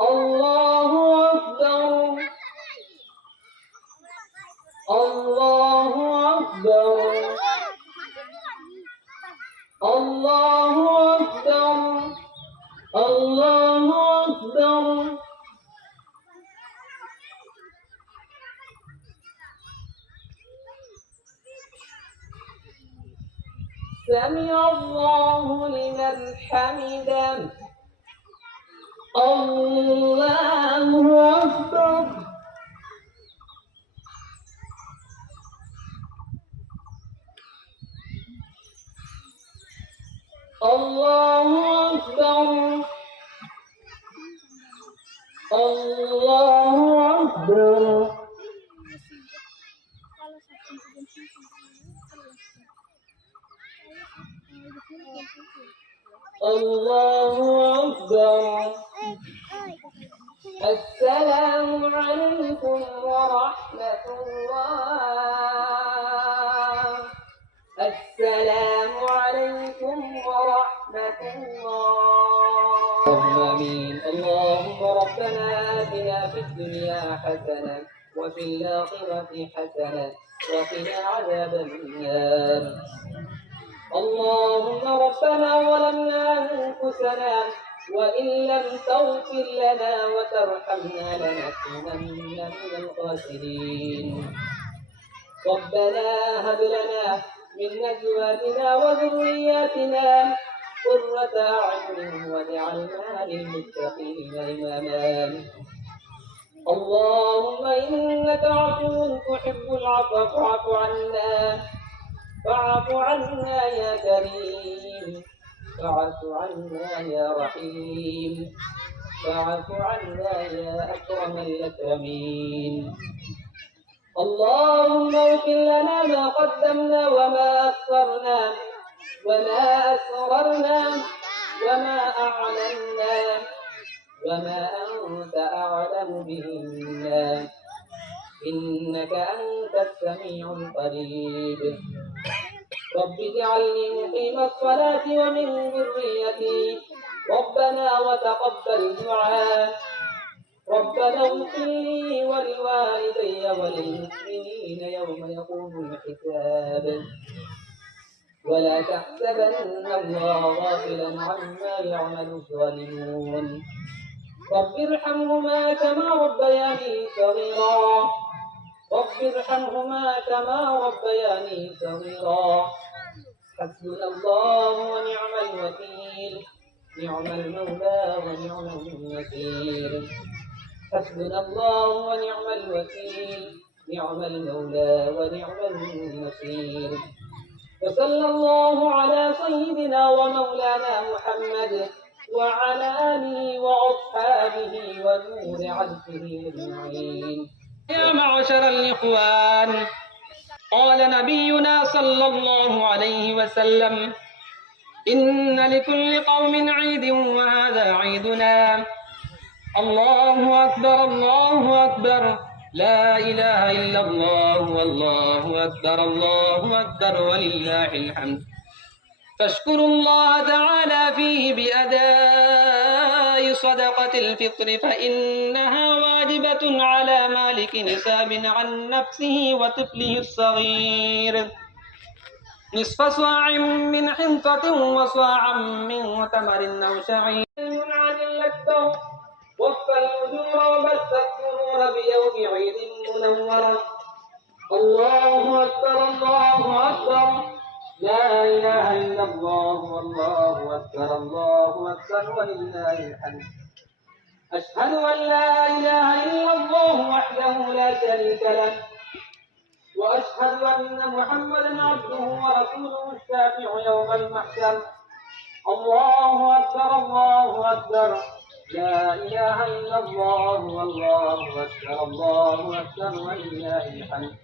الله أكبر الله أكبر الله أكبر الله أكبر. سمع الله لمن حمده. الله أكبر الله أكبر الله أكبر. الله أكبر. السلام عليكم ورحمة الله. السلام عليكم ورحمة الله. آمين. اللهم ربنا آتنا في الدنيا حسنة وفي الآخرة حسنة وقنا عذاب النار. اللهم ربنا ظلمنا أنفسنا وإن لم تغفر لنا وترحمنا لنكونن من الخاسرين. ربنا هب لنا من أزواجنا وذرياتنا قرة أعين واجعلنا للمتقين إماما. اللهم إنك عفو تحب العفو فاعف عنا فاعف عنا يا كريم فاعف عنا يا رحيم فاعف عنا يا أكرم الأكرمين. اللهم اغفر لنا ما قدمنا وما أخرنا وما أسررنا وما أعلنا وما أنت أعلم به منا إنك أنت السميع القريب. رب اجعلني مقيم الصلاة ومن ذريتي ربنا وتقبل دعاء. ربنا اغفر لي ولوالدي وللمؤمنين يوم يقوم الحساب. ولا تحسبن الله غافلا عما يعمل الظالمون. رب ارحمهما كما ربياني صغيرا رب ارحمهما كما ربياني صغيرا. حسبنا الله ونعم الوكيل نعم المولى ونعم النصير. حسبنا الله ونعم الوكيل نعم المولى ونعم النصير. وصلى الله على سيدنا ومولانا محمد وعلى آله وأصحابه ونور عرشه أجمعين. يا معشر الإخوان، قال نبينا صلى الله عليه وسلم: إن لكل قوم عيد وهذا عيدنا. الله أكبر الله أكبر لا إله إلا الله والله أكبر الله أكبر ولله الحمد. فاشكروا الله تعالى فيه بأداء صدقة الفطر فإنها واجبة على مالك نساب عن نفسه وطفله الصغير. نصف صاع من حنطة وصاعا من تمر أو شعير عن اللتة وفى الأجور وبث السرور بيوم عيد منورة. الله أكبر الله أكبر لا إله إلا الله والله أكبر الله أكبر ولله الحمد. أشهد أن لا إله إلا الله وحده لا شريك له وأشهد أن محمدا عبده ورسوله الشافع يوم المحشر. الله أكبر الله أكبر لا إله إلا الله والله أكبر الله أكبر ولله الحمد.